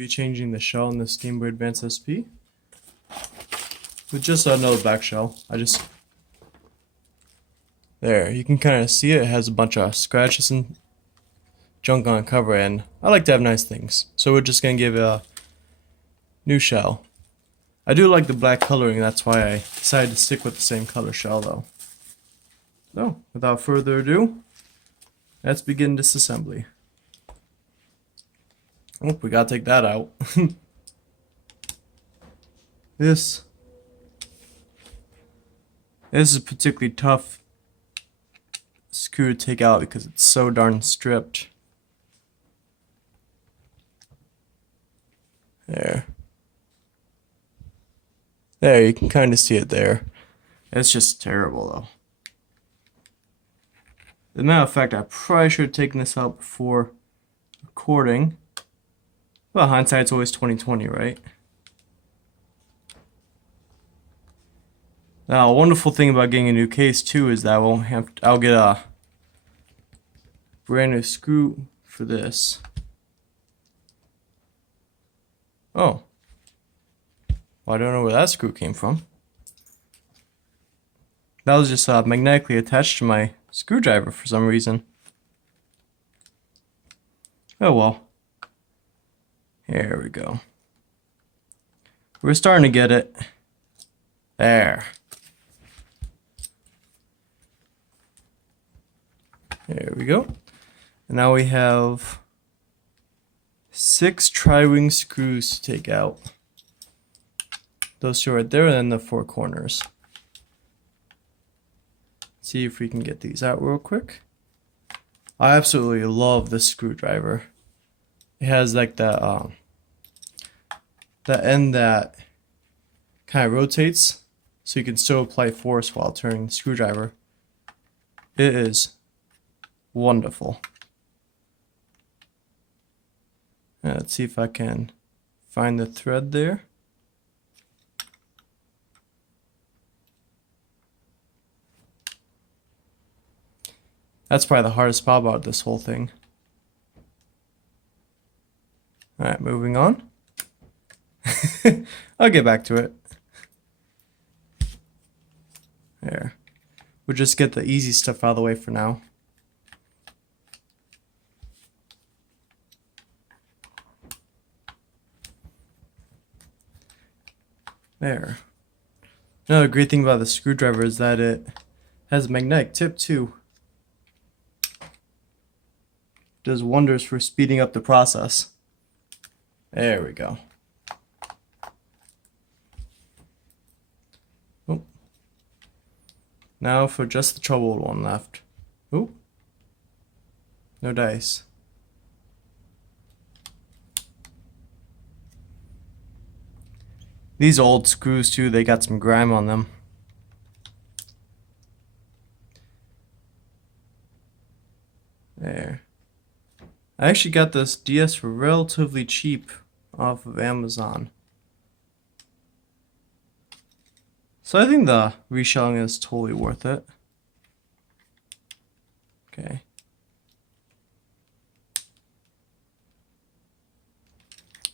be changing the shell in this Game Boy Advance SP with just another back shell. There, you can kind of see it has a bunch of scratches and junk on the cover, and I like to have nice things, so we're just gonna give it a new shell. I do like the black coloring, that's why I decided to stick with the same color shell though. So, without further ado, let's begin disassembly. Oh, we gotta take that out. This is a particularly tough screw to take out because it's so darn stripped. There, you can kind of see it there. It's just terrible though. As a matter of fact, I probably should have taken this out before recording. Well, hindsight's always 20/20, right? Now, a wonderful thing about getting a new case too is that I'll get a brand new screw for this. Oh. Well, I don't know where that screw came from. That was just magnetically attached to my screwdriver for some reason. Oh well. Here we go. We're starting to get it. There. There we go. And now we have 6 tri-wing screws to take out. Those two right there, and then the 4 corners. Let's see if we can get these out real quick. I absolutely love this screwdriver. It has like that end that kind of rotates, so you can still apply force while turning the screwdriver. It is wonderful. Let's see if I can find the thread there. That's probably the hardest part about this whole thing. Alright, moving on. I'll get back to it. There. We'll just get the easy stuff out of the way for now. There. Another great thing about the screwdriver is that it has a magnetic tip too. Does wonders for speeding up the process. There we go. Oh. Now for just the troubled one left. Oh. No dice. These old screws too, they got some grime on them. There. I actually got this DS for relatively cheap off of Amazon. So I think the reshelling is totally worth it. Okay.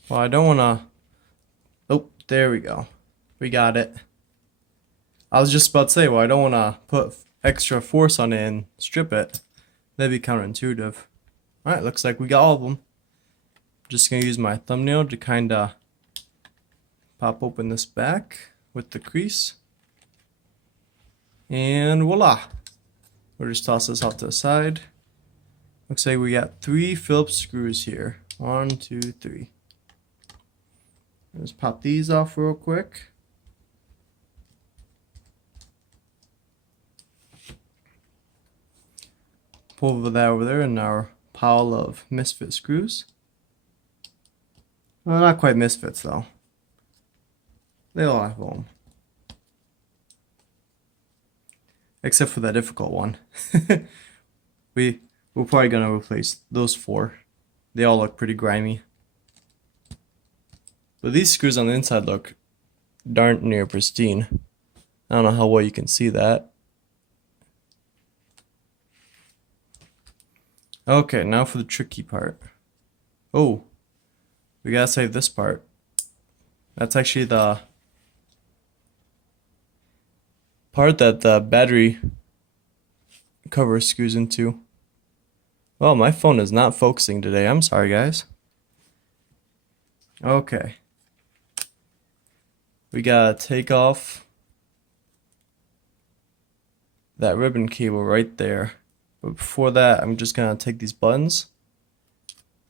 Well, I don't want to... Oh, there we go. We got it. I was just about to say, well, I don't want to put extra force on it and strip it. That'd be counterintuitive. Alright, looks like we got all of them. Just going to use my thumbnail to kind of pop open this back with the crease. And voila! We'll just toss this off to the side. Looks like we got 3 Phillips screws here. 1, 2, 3. Let's pop these off real quick. Pull that over there in our pile of misfit screws. Well, not quite misfits though. They all have home. Except for that difficult one. We're probably gonna replace those 4. They all look pretty grimy. But these screws on the inside look darn near pristine. I don't know how well you can see that. Okay, now for the tricky part. Oh, we gotta save this part. That's actually the part that the battery cover screws into. Well, my phone is not focusing today. I'm sorry, guys. Okay. We gotta take off that ribbon cable right there. But before that, I'm just gonna take these buttons.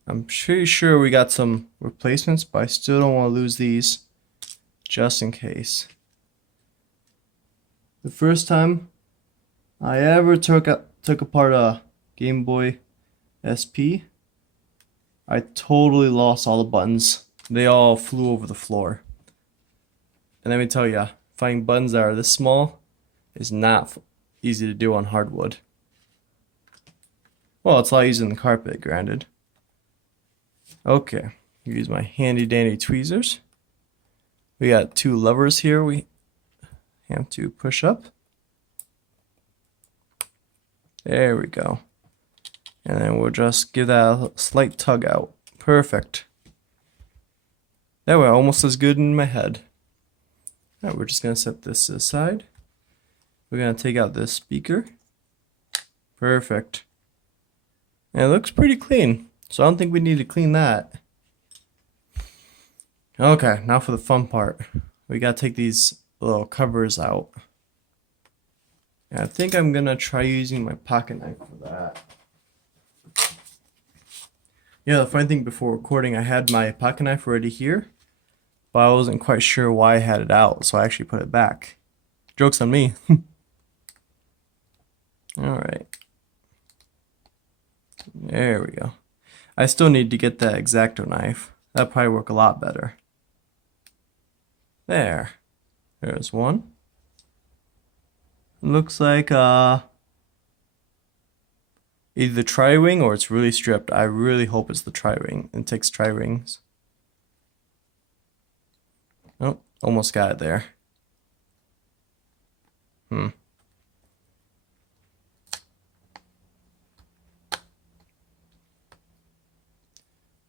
I'm pretty sure we got some replacements, but I still don't want to lose these just in case. The first time I ever took apart a Gameboy SP, I totally lost all the buttons. They all flew over the floor. And let me tell you, finding buttons that are this small is not easy to do on hardwood. Well, it's a lot easier than carpet, granted. Okay, use my handy dandy tweezers. We got two levers here we have to push up. There we go. And then we'll just give that a slight tug out. Perfect. That went almost as good in my head. Alright, we're just going to set this to the side. We're going to take out this speaker. Perfect. And it looks pretty clean, so I don't think we need to clean that. Okay, now for the fun part. We got to take these little covers out. And I think I'm going to try using my pocket knife for that. Yeah, the funny thing, before recording, I had my pocket knife already here, but I wasn't quite sure why I had it out, so I actually put it back. Joke's on me. Alright. There we go. I still need to get that X-Acto knife. That'd probably work a lot better. There. There's one. Looks like either the tri-wing or it's really stripped. I really hope it's the tri-wing. It takes tri-wings. Oh, almost got it there.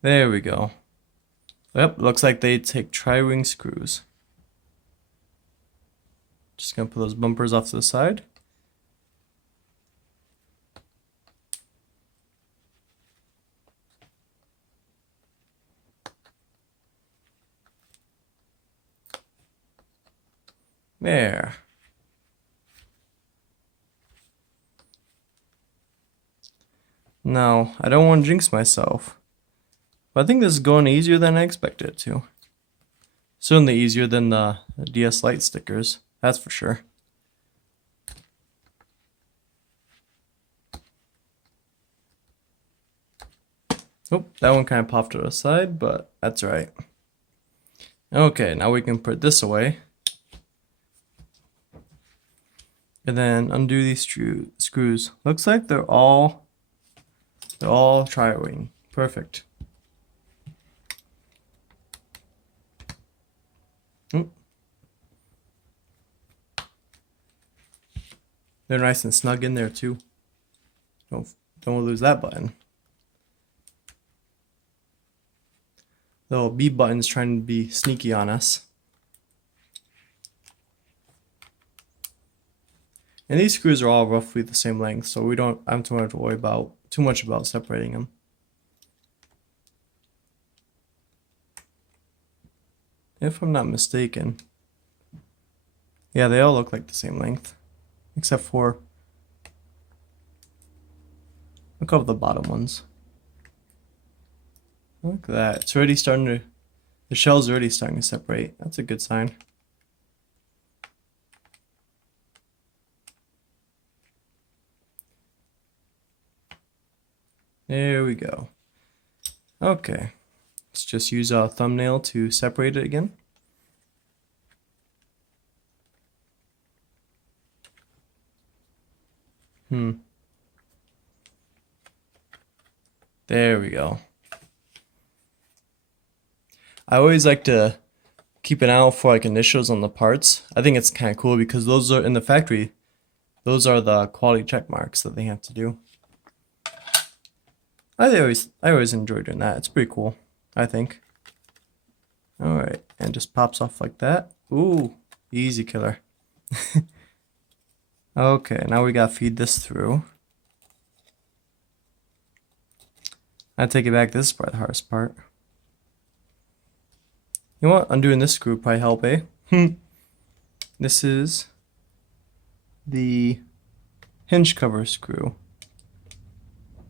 There we go. Yep, looks like they take tri-wing screws. Just gonna put those bumpers off to the side. There. Now, I don't want to jinx myself, but I think this is going easier than I expected it to. Certainly easier than the DS Lite stickers, that's for sure. Oh, that one kind of popped to the side, but that's right. Okay, now we can put this away. And then undo these screws. Looks like they're all tri-wing. Perfect. They're nice and snug in there too. Don't lose that button. Little B button's trying to be sneaky on us. And these screws are all roughly the same length, so we don't have to worry about too much about separating them. If I'm not mistaken. Yeah, they all look like the same length. Except for a couple of the bottom ones. Look at that. It's already starting to, the shell's already starting to separate. That's a good sign. There we go. Okay. Let's just use a thumbnail to separate it again. There we go. I always like to keep an eye out for like initials on the parts. I think it's kind of cool because those are in the factory. Those are the quality check marks that they have to do. I always enjoy doing that. It's pretty cool, I think. And just pops off like that. Ooh, easy killer. Okay, now we gotta feed this through. I take it back, this is probably the hardest part. You know what? Undoing this screw would probably help, eh? This is the hinge cover screw.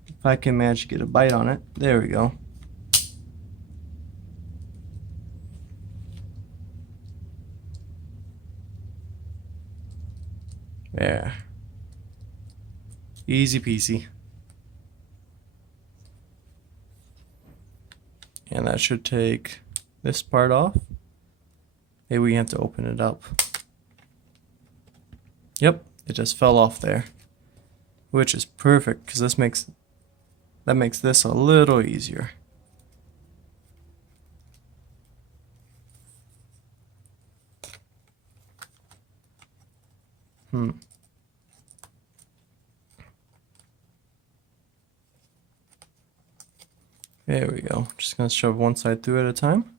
If I can manage to get a bite on it. There we go. There. Easy peasy. And that should take this part off. Maybe we have to open it up. Yep, it just fell off there. Which is perfect, because that makes this a little easier. There we go. Just gonna shove one side through at a time.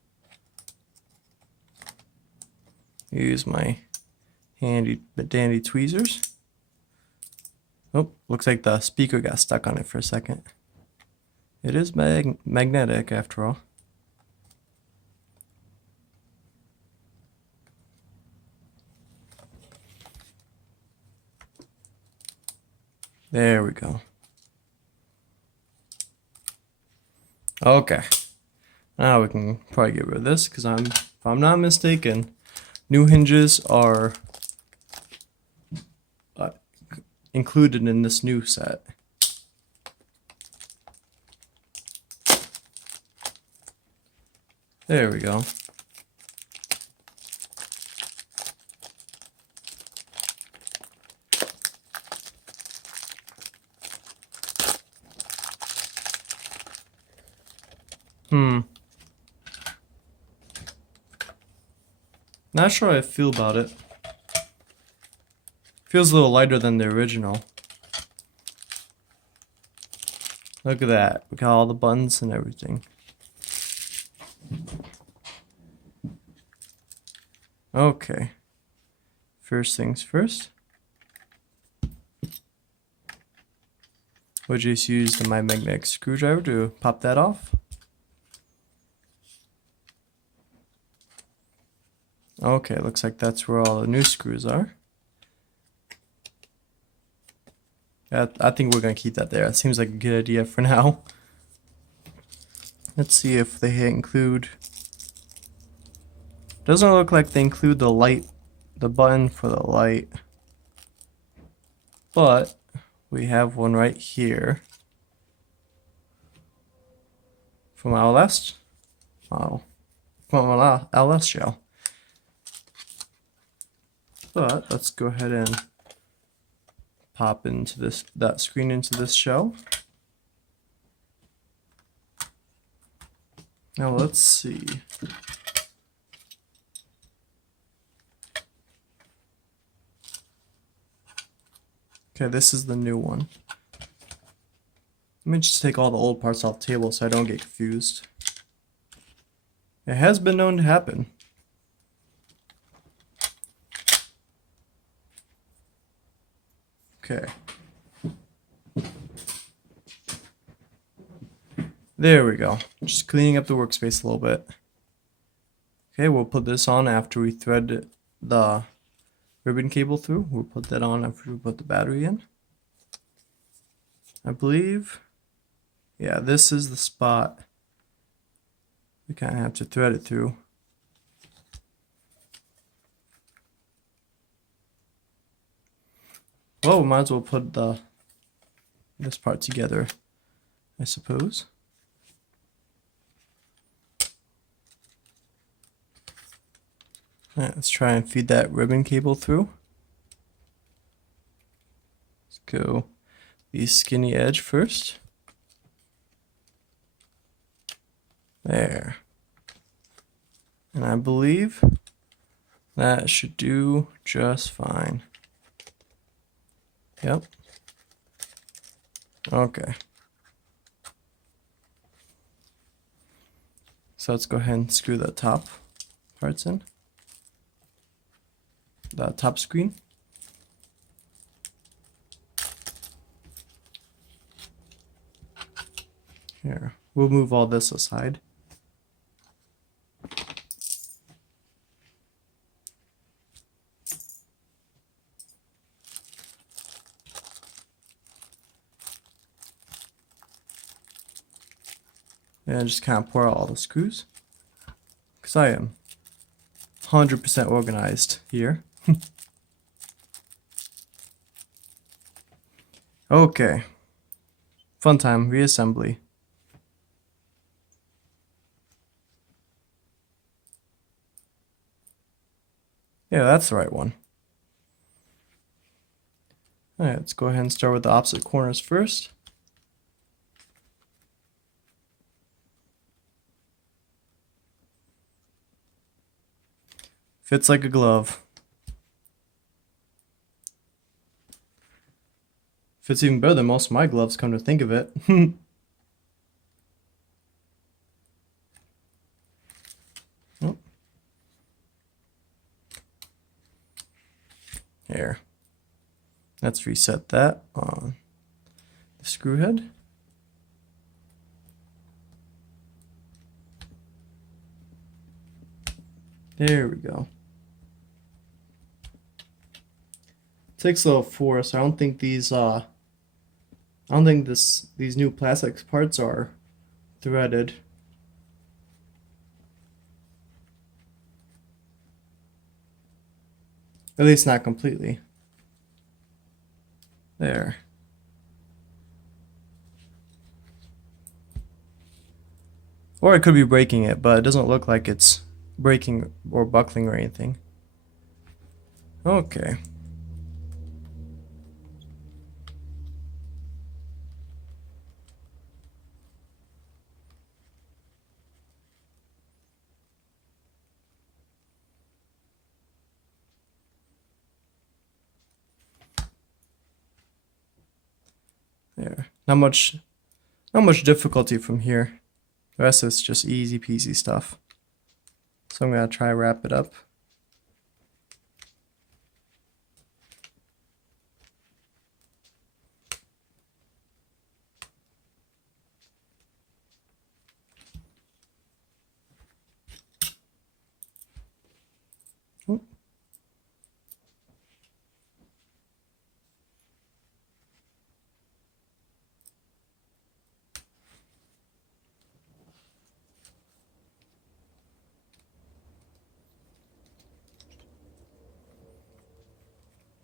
Use my handy but dandy tweezers. Oh, looks like the speaker got stuck on it for a second. It is magnetic after all. There we go. Okay. Now we can probably get rid of this because if I'm not mistaken, new hinges are included in this new set. There we go. Not sure how I feel about it. Feels a little lighter than the original. Look at that. We got all the buttons and everything. Okay. First things first. We'll just use my magnetic screwdriver to pop that off. Okay, looks like that's where all the new screws are. Yeah, I think we're gonna keep that there. It seems like a good idea for now. Let's see if they include. Doesn't look like they include the light, the button for the light. But we have one right here from our last shell. But let's go ahead and pop into that screen into this shell. Now let's see. Okay, this is the new one. Let me just take all the old parts off the table so I don't get confused. It has been known to happen. Okay. There we go. Just cleaning up the workspace a little bit. Okay, we'll put this on after we thread the ribbon cable through. We'll put that on after we put the battery in. I believe, yeah, this is the spot we kind of have to thread it through. Well, we might as well put this part together, I suppose. Alright, let's try and feed that ribbon cable through. Let's go the skinny edge first. There. And I believe that should do just fine. Yep. Okay. So let's go ahead and screw the top parts in. The top screen. Here, we'll move all this aside. And just kind of pour out all the screws, because I am 100% organized here. Okay, fun time, reassembly. Yeah, that's the right one. Alright, let's go ahead and start with the opposite corners first. Fits like a glove. Fits even better than most of my gloves, come to think of it. Oh. Here. Let's reset that on the screw head. There we go. Takes a little force. I don't think these these new plastic parts are threaded. At least not completely. There. Or I could be breaking it, but it doesn't look like it's breaking or buckling or anything. Okay. There. Not much difficulty from here. The rest is just easy peasy stuff. So I'm gonna try to wrap it up. Oh.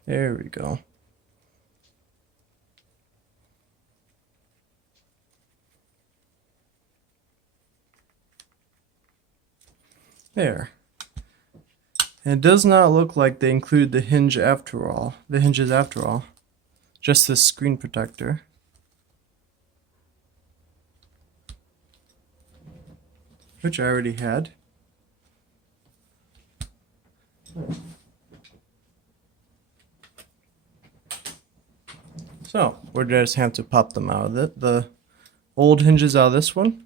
There we go. There. And it does not look like they included the hinge after all. The hinges after all. Just this screen protector. Which I already had. So, we're just have to pop them out of it. The old hinges out of this one.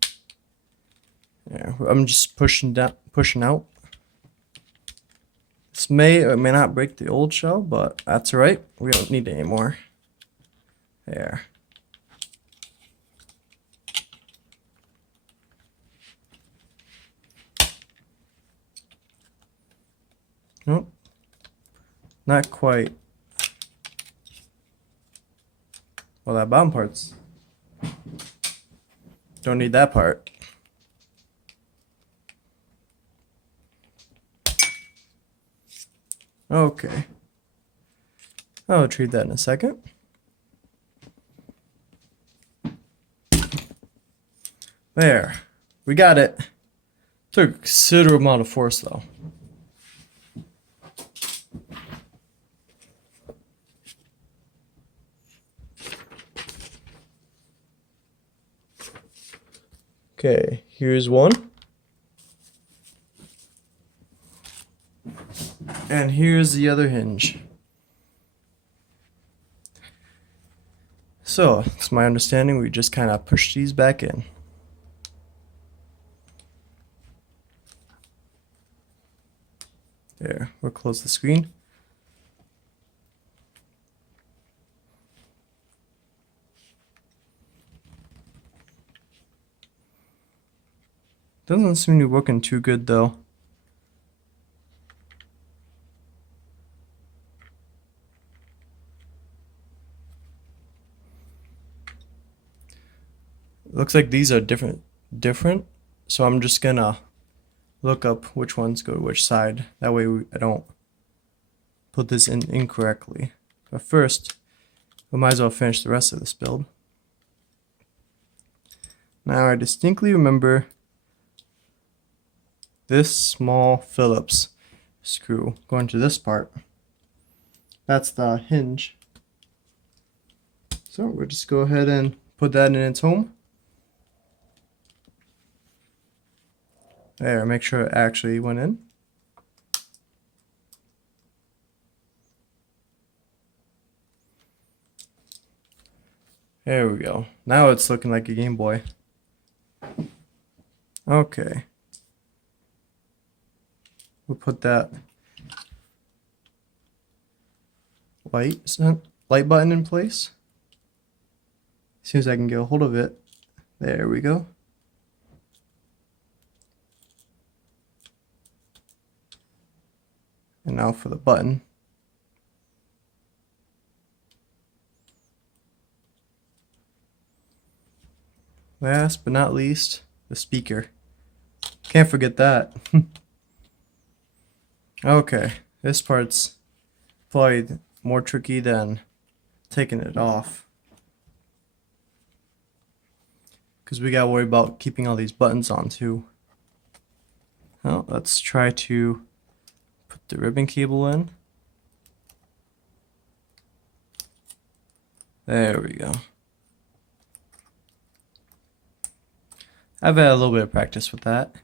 Yeah, I'm just pushing out. This may or may not break the old shell, but that's alright. We don't need it anymore. There. Nope. Not quite. Well, that bottom part's. Don't need that part. Okay. I'll retrieve that in a second. There. We got it. Took a considerable amount of force though. Okay, here's one. And here's the other hinge. So, it's my understanding we just kind of push these back in. There, we'll close the screen. Doesn't seem to be working too good though. Looks like these are different. So I'm just gonna look up which ones go to which side. That way I don't put this in incorrectly. But first, we might as well finish the rest of this build. Now I distinctly remember this small Phillips screw going to this part. That's the hinge. So we'll just go ahead and put that in its home. There, make sure it actually went in. There we go. Now it's looking like a Game Boy. Okay. We'll put that light button in place. As soon as I can get a hold of it. There we go. And now for the button. Last but not least, the speaker. Can't forget that. Okay, this part's probably more tricky than taking it off, because we gotta worry about keeping all these buttons on too. Well, let's try to put the ribbon cable in. There we go. I've had a little bit of practice with that.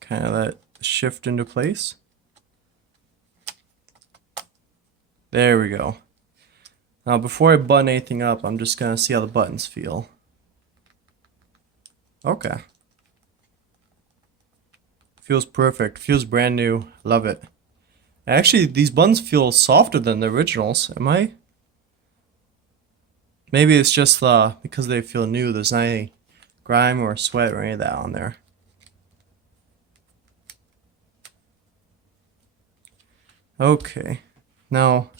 Kind of let it shift into place. There we go. Now before I button anything up, I'm just gonna see how the buttons feel. Okay. Feels perfect. Feels brand new. Love it. Actually, these buttons feel softer than the originals. Am I? Maybe it's just because they feel new. There's not any grime or sweat or any of that on there. Okay. Now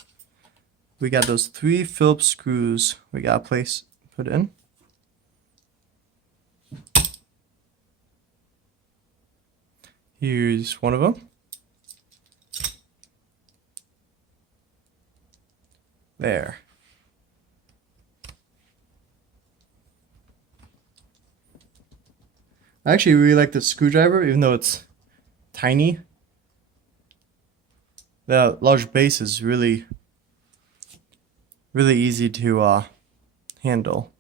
we got those 3 Phillips screws we got put in. Here's one of them. There. I actually really like the screwdriver, even though it's tiny. The large base is really easy to handle.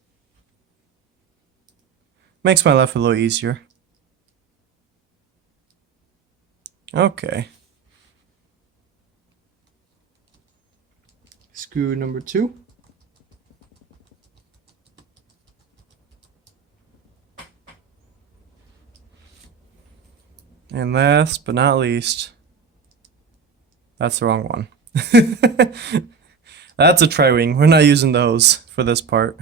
Makes my life a little easier. Okay. Screw number 2. And last but not least, that's the wrong one. That's a tri-wing. We're not using those for this part.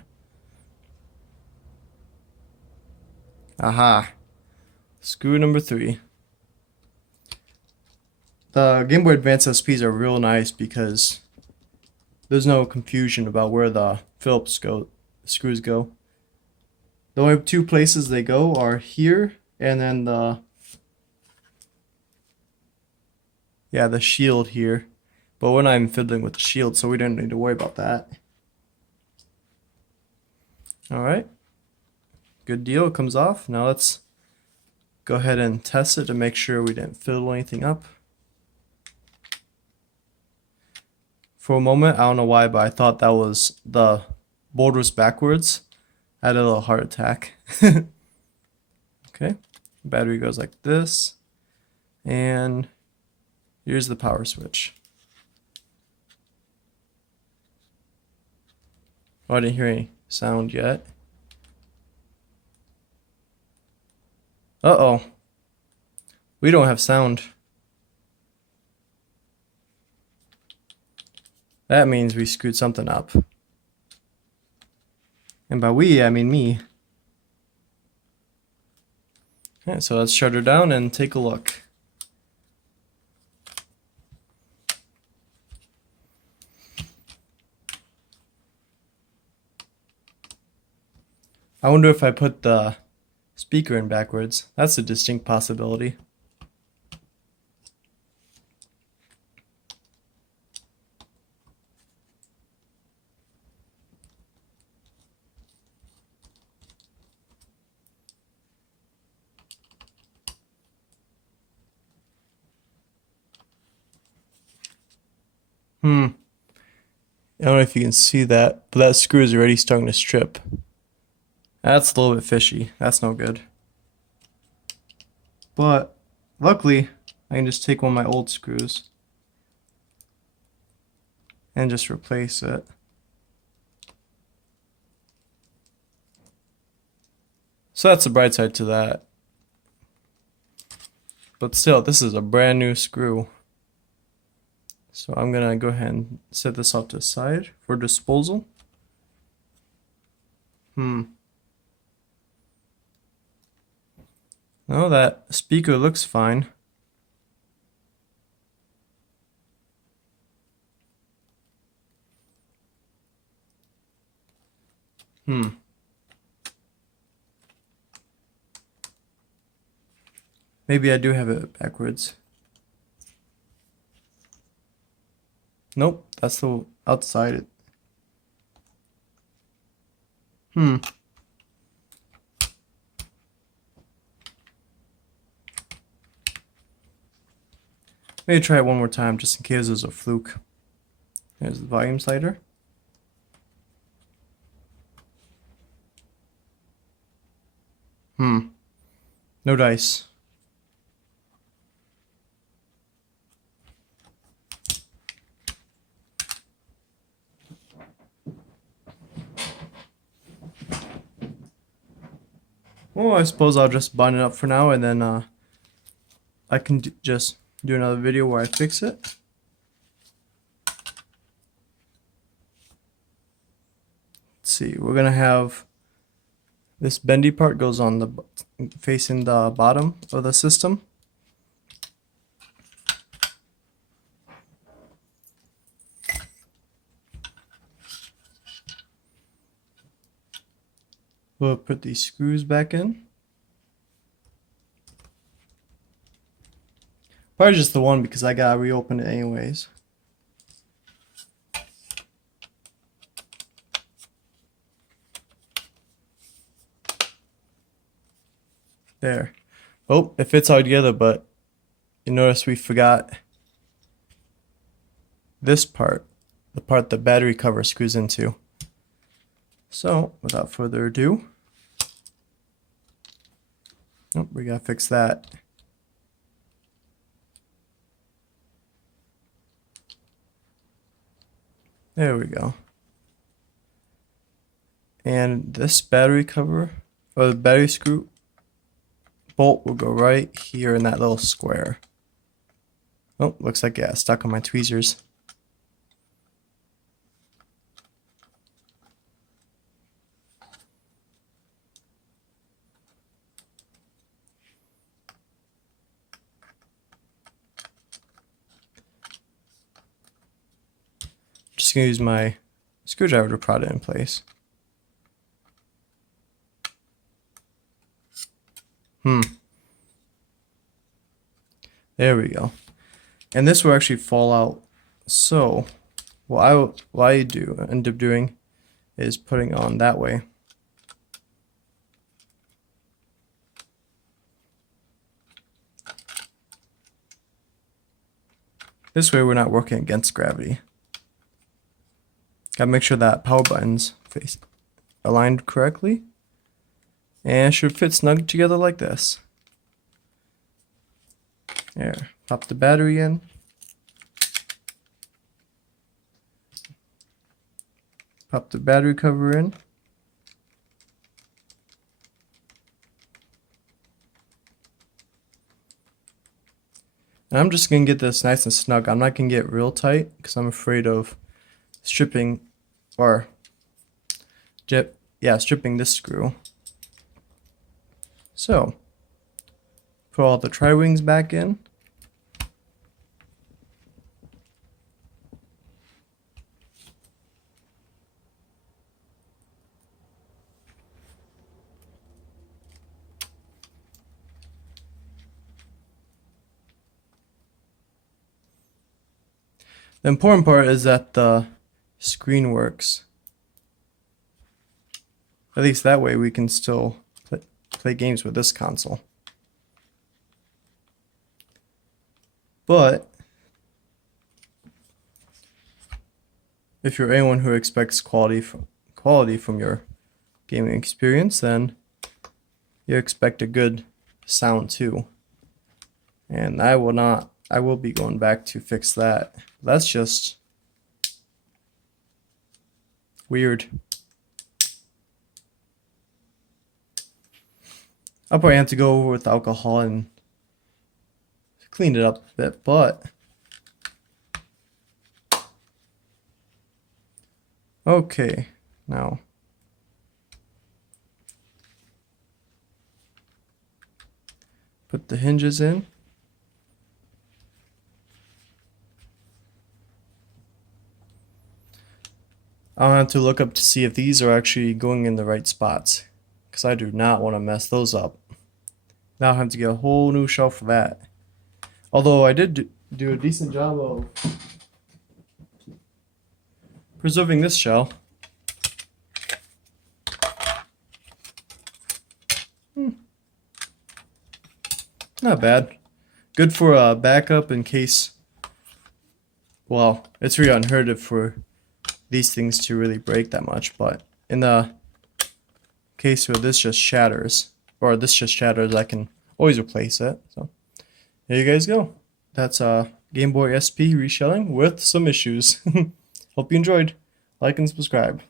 Aha. Screw number 3. The Game Boy Advance SPs are real nice because there's no confusion about where the Phillips screws go. The only 2 places they go are here and then the shield here. But we're not even fiddling with the shield, so we don't need to worry about that. Alright. Good deal, it comes off. Now let's go ahead and test it to make sure we didn't fiddle anything up. For a moment, I don't know why, but I thought that was the board was backwards. I had a little heart attack. Okay, battery goes like this. And here's the power switch. Oh, I didn't hear any sound yet. Uh-oh. We don't have sound. That means we screwed something up. And by we, I mean me. Okay, so let's shut her down and take a look. I wonder if I put the speaker in backwards. That's a distinct possibility. I don't know if you can see that, but that screw is already starting to strip. That's a little bit fishy. That's no good. But luckily, I can just take one of my old screws and just replace it. So that's the bright side to that. But still, this is a brand new screw. So I'm gonna go ahead and set this off to the side for disposal. No, that speaker looks fine. Maybe I do have it backwards. Nope, that's the outside. Maybe try it one more time just in case there's a fluke. There's the volume slider. No dice. Well, I suppose I'll just bind it up for now, and then I can just do another video where I fix it. Let's see, we're gonna have this bendy part goes on the facing the bottom of the system. We'll put these screws back in. Probably just the one because I gotta reopen it anyways. There. Oh, it fits all together, but you notice we forgot this part, the part the battery cover screws into. So, without further ado, we gotta fix that. There we go. And this battery cover, or the battery screw bolt will go right here in that little square. Oh, looks like it got stuck on my tweezers. Just gonna use my screwdriver to prod it in place. There we go. And this will actually fall out. So what I end up doing is putting on that way. This way we're not working against gravity. Gotta make sure that power button's aligned correctly. And it should fit snug together like this. There, pop the battery in. Pop the battery cover in. And I'm just gonna get this nice and snug. I'm not gonna get real tight because I'm afraid of stripping or stripping this screw. So put all the tri-wings back in. The important part is that the screen works. At least that way we can still play games with this console. But if you're anyone who expects quality from your gaming experience, then you expect a good sound too. And I will be going back to fix that. That's just weird. I'll probably have to go over with alcohol and clean it up a bit, but okay, now put the hinges in. I'll have to look up to see if these are actually going in the right spots, because I do not want to mess those up. Now I have to get a whole new shelf for that. Although I did do a decent job of preserving this shell. Not bad. Good for a backup in case, well, it's really unheard of for these things to really break that much, but in the case where this just shatters, I can always replace it. So there you guys go. That's Gameboy SP reshelling with some issues. Hope you enjoyed. Like and subscribe.